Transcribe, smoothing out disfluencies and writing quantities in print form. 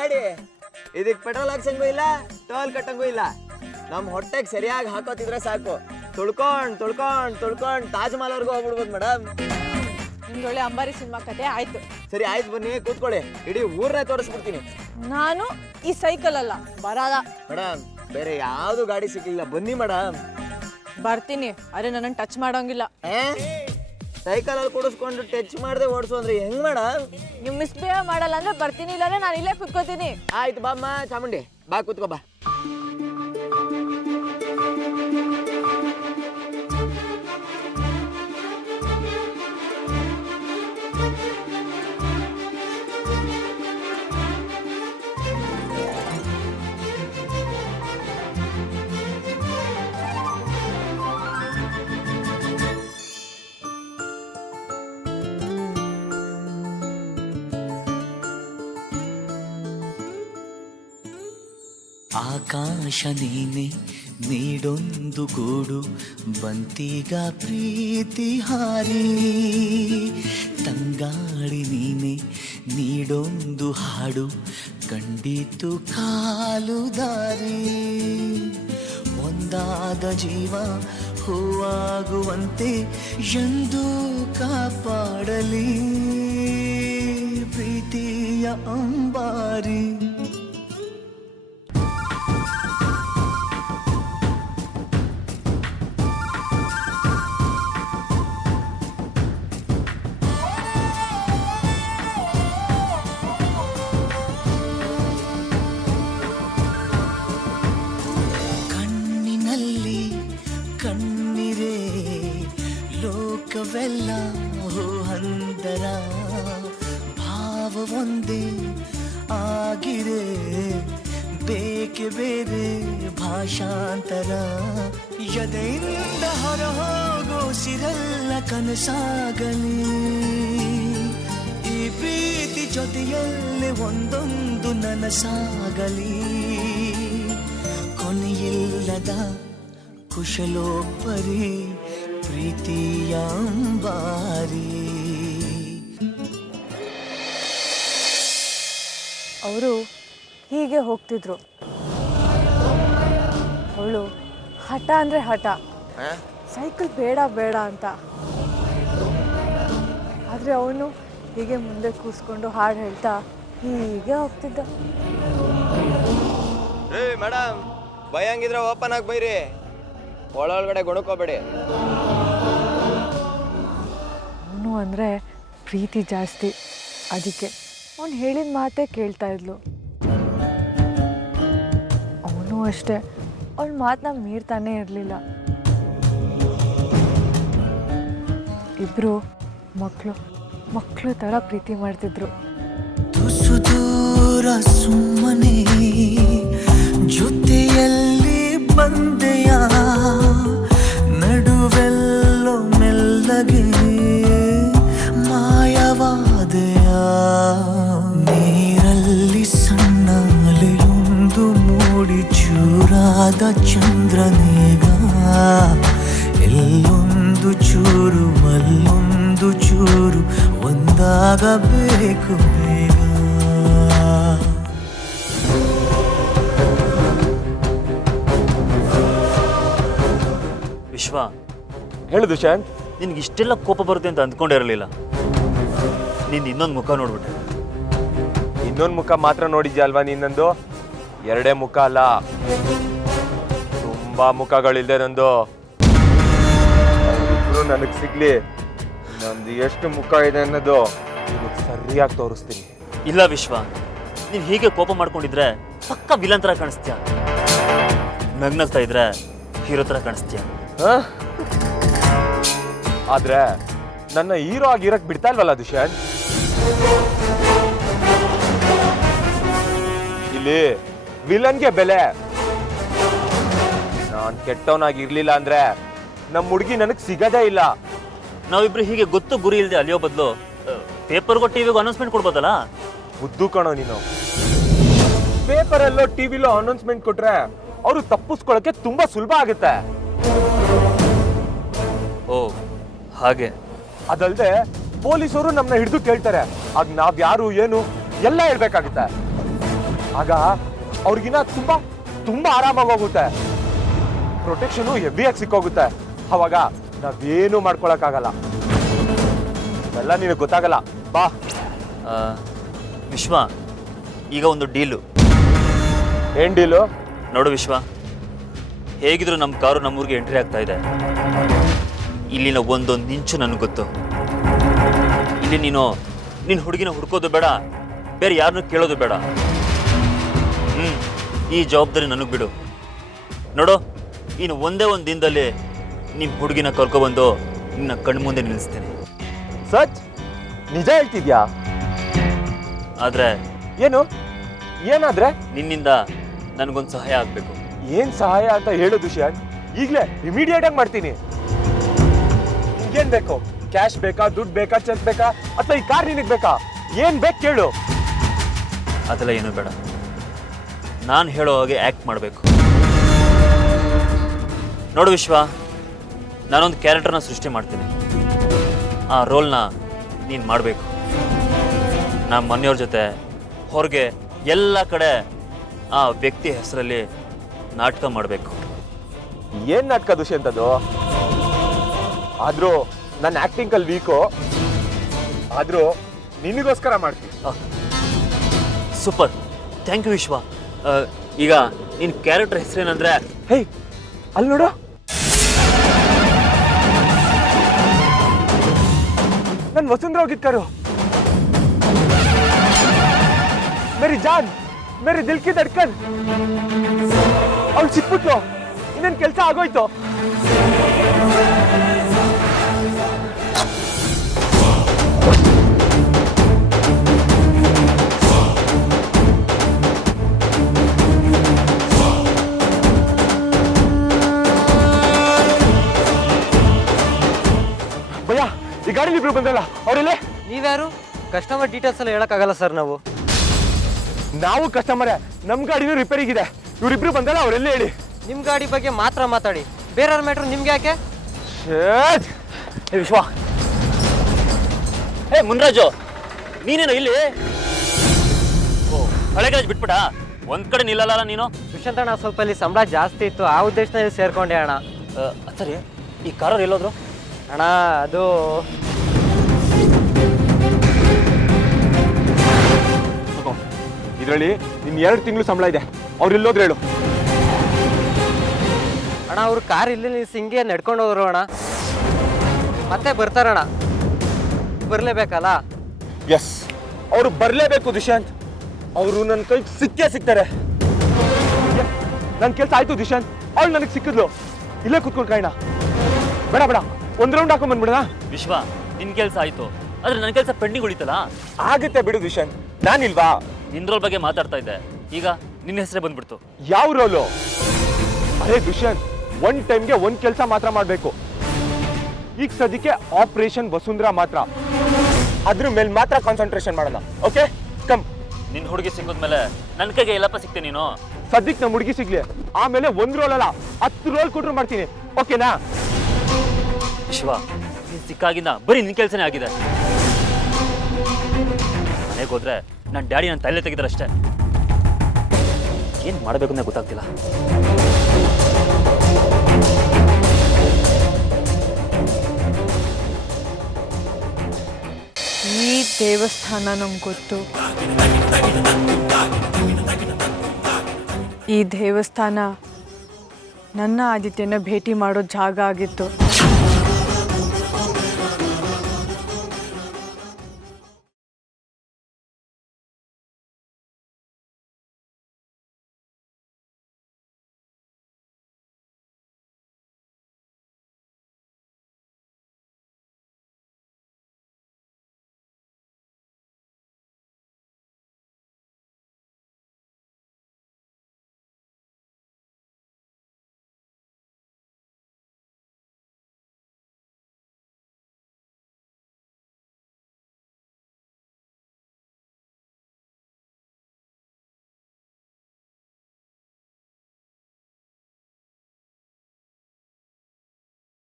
ಗಾಡಿ ಇದಕ್ ಪೆಟ್ರೋಲ್ ಹಾಕ್ಸಂಗೂ ಇಲ್ಲ, ಟೋಲ್ ಕಟ್ಟಂಗೂ ಇಲ್ಲ. ನಮ್ ಹೊಟ್ಟೆಗೆ ಸರಿಯಾಗಿ ಹಾಕೋತಿದ್ರೆ ಸಾಕು, ತುಳ್ಕೊಂಡ್ ತಾಜ್ ಮಹಲ್ ವರ್ಗೂ ಹೋಗ್ಬಿಡ್ಬೋದು ಮೇಡಮ್. ನಿಮ್ದೊಳ್ಳೆ ಅಂಬಾರಿ ಸಿನಿಮಾ ಕತೆ ಆಯ್ತು. ಸರಿ ಆಯ್ತು, ಬನ್ನಿ ಕೂತ್ಕೊಳ್ಳಿ, ಇಡೀ ಊರ್ನೇ ತೋರಿಸ್ಬಿಡ್ತೀನಿ. ನಾನು ಈ ಸೈಕಲ್ ಅಲ್ಲ ಬರಲ್ಲ ಮೇಡಮ್, ಬೇರೆ ಯಾವ್ದು ಗಾಡಿ ಸಿಗ್ಲಿಲ್ಲ, ಬನ್ನಿ ಮೇಡಮ್. ಬರ್ತೀನಿ, ಅರೆ ನನ್ನ ಟಚ್ ಮಾಡೋಂಗಿಲ್ಲ. ಸೈಕಲ್ ಅಲ್ಲಿ ಕೂಡಿಸ್ಕೊಂಡು ಟಚ್ ಮಾಡದೆ ಓಡಿಸು ಅಂದ್ರೆ ಹೆಂಗ್ ಮೇಡಮ್? ನೀವು ಮಿಸ್ಬಿಹೇವ್ ಮಾಡಲ್ಲ ಅಂದ್ರೆ ಬರ್ತೀನಿ, ಇಲ್ಲಾಂದ್ರೆ ನಾನು ಇಲ್ಲೇ ಕುತ್ಕೋತೀನಿ. ಆಯ್ತು ಬಾಮ್ಮ ಚಾಮುಂಡಿ, ಬಾ ಕೂತ್ಕೋ ಬಾ. ಆಕಾಶ ನೀನೆ ನೀಡೊಂದು ಗೂಡು ಬಂತೀಗ ಪ್ರೀತಿ ಹಾರಿ, ತಂಗಾಳಿ ನೀನೆ ನೀಡೊಂದು ಹಾಡು ಕಂಡಿತು ಕಾಲು ದಾರಿ. ಒಂದಾದ ಜೀವ ಹೂವಾಗುವಂತೆ ಎಂದು ಕಾಪಾಡಲಿ ಪ್ರೀತಿಯ ಅಂಬಾರಿ. ಕಣ್ಣಿರೆ ಲೋಕವೆಲ್ಲ ಹಂದರ, ಭಾವ ಒಂದೇ ಆಗಿರೆ ಬೇಕೆ ಬೇರೆ ಭಾಷಾಂತರ. ಎದೆಯಿಂದ ಹೊರ ಹೋಗೋ ಸಿರಲ್ಲ ಕನಸಾಗಲಿ, ಈ ಪ್ರೀತಿ ಜೊತೆಯಲ್ಲೇ ಒಂದೊಂದು ನನಸಾಗಲಿ. ಕೊನೆಯಿಲ್ಲದ ಕುಶಲೋಪರಿ ಪ್ರೀತಿಯ ಅಂಬಾರಿ. ಅವರು ಹೀಗೆ ಹೋಗ್ತಿದ್ರು. ಅವಳು ಹಠ ಅಂದ್ರೆ ಹಠ, ಸೈಕಲ್ ಬೇಡ ಬೇಡ ಅಂತ. ಆದ್ರೆ ಅವನು ಹೀಗೆ ಮುಂದೆ ಕೂರಿಸ್ಕೊಂಡು ಹಾಡು ಹೇಳ್ತಾ ಹೀಗೆ ಹೋಗ್ತಿದ್ದ. ಮೇಡಮ್, ಭಯಂಗಿದ್ರೆ ಓಪನ್ ಆಗಿ ಬೈರಿ, ಒಳಗಡೆ ಗೊಣಕೋಬೇಡಿ. ಅವನು ಅಂದರೆ ಪ್ರೀತಿ ಜಾಸ್ತಿ, ಅದಕ್ಕೆ ಅವನು ಹೇಳಿದ ಮಾತೇ ಕೇಳ್ತಾ ಇದ್ಲು. ಅವನು ಅಷ್ಟೇ, ಅವನ ಮಾತನ್ನ ಮೀರ್ತಾನೆ ಇರಲಿಲ್ಲ. ಇಬ್ಬರು ಮಕ್ಕಳು ಥರ ಪ್ರೀತಿ ಮಾಡ್ತಿದ್ರು. ತುಸು ದೂರ ಸುಮ್ಮನೆ ಜೊತೆಯಲ್ಲಿ ಬಂದೆಯ, ನಡುವೆಲ್ಲೋ ಮೆಲ್ಲಗೆ ಮಾಯವಾದೆಯ. ನೀರಲ್ಲಿ ಸಣ್ಣ ಅಲೆಯೊಂದು ಮೂಡಿ ಚೂರಾದ ಚಂದ್ರನೇಗ, ಎಲ್ಲೊಂದು ಚೂರು ಅಲ್ಲೊಂದು ಚೂರು ಒಂದಾಗಬೇಕು ಬೇಗ. ವಿಶ್ವ, ಹೇಳು ದುಷ್ಯಂತ್. ನಿನ್ಗೆ ಇಷ್ಟೆಲ್ಲ ಕೋಪ ಬರುತ್ತೆ ಅಂತ ಅಂದ್ಕೊಂಡಿರಲಿಲ್ಲ. ನಿಂದು ಇನ್ನೊಂದು ಮುಖ ನೋಡ್ಬಿಟ್ಟೆ. ಇನ್ನೊಂದು ಮುಖ ಮಾತ್ರ ನೋಡಿದ್ಯಾ ಅಲ್ವಾ ನೀನಂದು? ಎರಡೇ ಮುಖ ಅಲ್ಲ, ತುಂಬಾ ಮುಖಗಳಿಲ್ದೆ ನಂದು. ಇಬ್ರು ನನಗೆ ಸಿಗ್ಲಿ, ನಂದು ಎಷ್ಟು ಮುಖ ಇದೆ ಅನ್ನೋದು ನಿನಗೆ ಸರಿಯಾಗಿ ತೋರಿಸ್ತೀನಿ. ಇಲ್ಲ ವಿಶ್ವ, ನೀನು ಹೀಗೆ ಕೋಪ ಮಾಡ್ಕೊಂಡಿದ್ರೆ ಪಕ್ಕ ವಿಲನ್ ಥರ ಕಾಣಿಸ್ತೀಯ, ನಗ್ನಗ್ತಾ ಇದ್ರೆ ಹೀರೋ ಥರ ಕಾಣಿಸ್ತೀಯ. ಆದ್ರೆ ನನ್ನ ಹೀರೋ ಆಗಿರಕ್ ಬಿಡ್ತಾ ಇಲ್ವಲ್ಲ ದುಷ್ಯಂತ್. ಇಲ್ಲಿ ವಿಲನ್ಗೆ ಬೆಲೆ. ನಾನ್ ಕೆಟ್ಟವನಾಗಿರ್ಲಿಲ್ಲ ಅಂದ್ರೆ ನಮ್ಮ ಹುಡುಗಿ ನನಗ್ ಸಿಗದೇ ಇಲ್ಲ. ನಾವಿಬ್ರು ಹೀಗೆ ಗೊತ್ತು ಗುರಿ ಇಲ್ಲದೆ ಅಲಿಯೋ ಬದಲು ಪೇಪರ್ಗೋ ಟಿವಿಗೂ ಅನೌನ್ಸ್ಮೆಂಟ್ ಕೊಡ್ಬೋದಲ್ಲ. ಬುದ್ದು ಕಣೋ ನೀನು. ಪೇಪರಲ್ಲೋ ಟಿವಿಲೋ ಅನೌನ್ಸ್ಮೆಂಟ್ ಕೊಟ್ರೆ ಅವರು ತಪ್ಪಿಸ್ಕೊಳಕ್ಕೆ ತುಂಬಾ ಸುಲಭ ಆಗುತ್ತೆ. ಓ ಹಾಗೆ. ಅದಲ್ದೆ ಪೊಲೀಸರು ನಮ್ಮನ್ನ ಹಿಡಿದು ಕೇಳ್ತಾರೆ, ಆಗ ನಾವ್ ಯಾರು ಏನು ಎಲ್ಲ ಹೇಳ್ಬೇಕಾಗುತ್ತೆ. ಆಗ ಅವ್ರಿಗಿನ್ನ ತುಂಬಾ ತುಂಬಾ ಆರಾಮಾಗಿ ಹೋಗುತ್ತೆ, ಪ್ರೊಟೆಕ್ಷನು ಹೆವಿಯಾಗಿ ಸಿಕ್ಕೋಗುತ್ತೆ. ಅವಾಗ ನಾವೇನು ಮಾಡ್ಕೊಳಕ್ಕಾಗಲ್ಲ. ಎಲ್ಲ ನಿನಗೆ ಗೊತ್ತಾಗಲ್ಲ. ಬಾ. ವಿಶ್ವ, ಈಗ ಒಂದು ಡೀಲು. ಏನ್ ಡೀಲು? ನೋಡು ವಿಶ್ವ, ಹೇಗಿದ್ರು ನಮ್ಮ ಕಾರು ನಮ್ಮೂರಿಗೆ ಎಂಟ್ರಿ ಆಗ್ತಾ ಇದೆ. ಇಲ್ಲಿನ ಒಂದೊಂದು ಇಂಚು ನನಗೆ ಗೊತ್ತು. ಇಲ್ಲಿ ನಿನ್ನ ಹುಡುಗಿನ ಹುಡ್ಕೋದು ಬೇಡ, ಬೇರೆ ಯಾರನ್ನೂ ಕೇಳೋದು ಬೇಡ. ಈ ಜವಾಬ್ದಾರಿ ನನಗೆ ಬಿಡು. ನೋಡು, ಇನ್ನು ಒಂದೇ ಒಂದು ದಿನದಲ್ಲಿ ನಿಮ್ಮ ಹುಡುಗಿನ ಕರ್ಕೊಬಂದು ನಿನ್ನ ಕಣ್ಮುಂದೆ ನಿಲ್ಲಿಸ್ತೇನೆ. ಸಚ್? ನಿಜ ಹೇಳ್ತಿದ್ಯಾ? ಆದರೆ ಏನು? ಏನಾದ್ರೆ? ನಿನ್ನಿಂದ ನನಗೊಂದು ಸಹಾಯ ಆಗಬೇಕು. ಏನ್ ಸಹಾಯ ಅಂತ ಹೇಳು ದುಷ್ಯಂತ್, ಈಗಲೇ ಇಮಿಡಿಯೇಟ್ ಆಗಿ ಮಾಡ್ತೀನಿ. ನಿನ್ಗೇನ್ ಬೇಕು? ಕ್ಯಾಶ್ ಬೇಕಾ, ದುಡ್ಡು ಬೇಕಾ, ಚೆಕ್ ಬೇಕಾ, ಅಥವಾ ಈ ಕಾರ್ ನಿನಗೆ ಬೇಕಾ? ಏನ್ ಬೇಕು ಕೇಳು. ಅದೆಲ್ಲ ಏನೂ ಬೇಡ, ನಾನು ಹೇಳೋ ಹಾಗೆ ಆ್ಯಕ್ಟ್ ಮಾಡಬೇಕು. ನೋಡು ವಿಶ್ವ, ನಾನೊಂದು ಕ್ಯಾರೆಕ್ಟರ್ನ ಸೃಷ್ಟಿ ಮಾಡ್ತೀನಿ. ಆ ರೋಲ್ನ ನೀನು ಮಾಡಬೇಕು. ನಮ್ಮ ಮನೆಯವ್ರ ಜೊತೆ ಹೊರಗೆ ಎಲ್ಲ ಕಡೆ ಆ ವ್ಯಕ್ತಿ ಹೆಸರಲ್ಲಿ ನಾಟಕ ಮಾಡಬೇಕು. ಏನ್ ನಾಟಕ ದುಷ್ಯಂತ್ ಅದು? ಆದ್ರೂ ನನ್ನ ಆಕ್ಟಿಂಗ್ ಅಲ್ಲಿ ವೀಕು, ಆದ್ರೂ ನಿನಗೋಸ್ಕರ ಮಾಡ್ತೀನಿ. ಸೂಪರ್, ಥ್ಯಾಂಕ್ ಯು ವಿಶ್ವ. ಈಗ ನಿನ್ನ ಕ್ಯಾರೆಕ್ಟರ್ ಹೆಸರೇನಂದ್ರೆ? ಹೇ, ಅಲ್ಲಿ ನೋಡು, ನನ್ ವಸುಂಧರಾ ಹೋಗಿದ್ಕಾರು. ಮೇರಿ ಜಾನ್, ಮೇರಿ ದಿಲ್ ಕಿ ಧಡ್ಕನ್. ಅವ್ಳು ಸಿಕ್ಬಿಟ್ಲು, ಇನ್ನೇನ್ ಕೆಲಸ ಆಗೋಯ್ತು. ಭಯ್ಯ, ಈ ಗಾಡಿ ಇಬ್ರು ಬಂದ್ರಲ್ಲ, ಅವರೆಲ್ಲೇ? ನೀವ್ಯಾರು? ಕಸ್ಟಮರ್ ಡೀಟೇಲ್ಸ್ ಎಲ್ಲ ಹೇಳಕ್ಕಾಗಲ್ಲ ಸರ್. ನಾವು ಕಸ್ಟಮರೇ, ನಮ್ ಗಾಡಿನೂ ರಿಪೇರಿಗಿದೆ. ಇವ್ರಿಬ್ರು ಬಂದಲ್ಲ, ಅವರೆಲ್ಲೇ ಹೇಳಿ. ನಿಮ್ಮ ಗಾಡಿ ಬಗ್ಗೆ ಮಾತ್ರ ಮಾತಾಡಿ, ಬೇರೆಯವ್ರ ಮ್ಯಾಟ್ರು ನಿಮ್ಗೆ ಯಾಕೆ? ವಿಶ್ವ, ಹೇ ಮುನ್ರಾಜು, ನೀನೇನು ಇಲ್ಲಿ? ಓ, ಹಳೆಗಾಜ್ ಬಿಟ್ಬಿಟ್ಟ? ಒಂದ್ ಕಡೆ ನಿಲ್ಲಲ್ಲ ನೀನು? ದುಷ್ಯಂತ್ ಅಣ್ಣ, ಸ್ವಲ್ಪ ಇಲ್ಲಿ ಸಂಬಳ ಜಾಸ್ತಿ ಇತ್ತು, ಆ ಉದ್ದೇಶದಲ್ಲಿ ಸೇರ್ಕೊಂಡೆ ಅಣ್ಣ. ಸರಿ, ಈ ಕಾರವ್ರು ಎಲ್ಲೋದ್ರು? ಅಣ್ಣ ಅದು ಇದರಲ್ಲಿ ನಿನ್ 2 ತಿಂಗಳು ಸಂಬಳ ಇದೆ. ಅವ್ರು ಇಲ್ಲೋದ್ರು ಹೇಳು. ಅಣ್ಣ, ಅವ್ರು ಕಾರ್ ಇಲ್ಲಿ ನಿಲ್ಸಿ ಹಿಂಗೆ ನಡ್ಕೊಂಡು ಹೋದ್ರು ಅಣ್ಣ. ಮತ್ತೆ ಬರ್ತಾರಣ್ಣ, ಬರಲೇಬೇಕಲ್ಲ? ಎಸ್, ಅವರು ಬರಲೇಬೇಕು ದುಷ್ಯಂತ್. ಅವರು ನನ್ನ ಕೈ ಸಿಕ್ಕೇ ಸಿಗ್ತಾರೆ. ನನ್ನ ಕೆಲಸ ಆಯ್ತು ದುಷ್ಯಂತ್. ಅವಳು ನನಗೆ ಸಿಕ್ಕಿದ್ಲು. ಇಲ್ಲೇ ಕುತ್ಕೊಂಡು ಕಾಯ್ಣ. ಬೇಡ ಬೇಡ, ಒಂದು ರೌಂಡ್ ಹಾಕೊಂಡ್ ಬಂದ್ಬಿಡ. ವಿಶ್ವ, ನಿನ್ ಕೆಲಸ ಆಯ್ತು, ಆದ್ರೆ ನನ್ನ ಕೆಲಸ ಪೆಂಡಿಂಗ್ ಉಳಿತಲ್ಲ. ಆಗುತ್ತೆ ಬಿಡು ದುಷ್ಯಂತ್, ನಾನಿಲ್ವಾ? ನಿನ್ ರೋಲ್ ಬಗ್ಗೆ ಮಾತಾಡ್ತಾ ಇದ್ದೆ, ಈಗ ನಿನ್ನ ಹೆಸರೇ ಬಂದ್ಬಿಡ್ತು. ಯಾವ ರೋಲು? ಅರೇ ದುಷ್ಯಂತ್, ಒಂದ್ ಟೈಮ್ಗೆ ಒಂದ್ ಕೆಲಸ ಮಾತ್ರ ಮಾಡ್ಬೇಕು. ಈಗ ಸದ್ಯಕ್ಕೆ ಆಪರೇಷನ್ ವಸುಂಧರಾ ಮಾತ್ರ, ಅದ್ರ ಮೇಲೆ ಮಾತ್ರ ಕಾನ್ಸಂಟ್ರೇಷನ್ ಮಾಡೋಣ. Okay, come. ನಿನ್ ಹುಡುಗಿ ಸಿಕ್ಕಿದ್ಮೇಲೆ ನನ್ನ ಕೈಗೆ ಎಲ್ಲಪ್ಪ ಸಿಗ್ತೀನಿ ನೀನು? ಸದ್ಯಕ್ಕೆ ನಮ್ಮ ಹುಡುಗಿ ಸಿಗ್ಲಿ, ಆಮೇಲೆ 1 ರೋಲ್ ಅಲ್ಲ 10 ರೋಲ್ ಕೊಟ್ರು ಮಾಡ್ತೀನಿ. ಓಕೆನಾ? ವಿಶ್ವ, ನೀನ್ ಸಿಕ್ಕಾಗಿಂದ ಬರೀ ನಿನ್ ಕೆಲಸನೇ ಆಗಿದೆ. ಮನೆಗೆ ಹೋದ್ರೆ ನನ್ನ ಡ್ಯಾಡಿ ನನ್ನ ತಲೆ ತೆಗಿದಾರಷ್ಟೇ. ಏನ್ ಮಾಡಬೇಕು ಅಂತ ಗೊತ್ತಾಗ್ತಿಲ್ಲ. ಈ ದೇವಸ್ಥಾನ ನಂಗೆ ಗೊತ್ತು. ಈ ದೇವಸ್ಥಾನ ನನ್ನ ಆದಿತ್ಯನ ಭೇಟಿ ಮಾಡೋ ಜಾಗ ಆಗಿತ್ತು.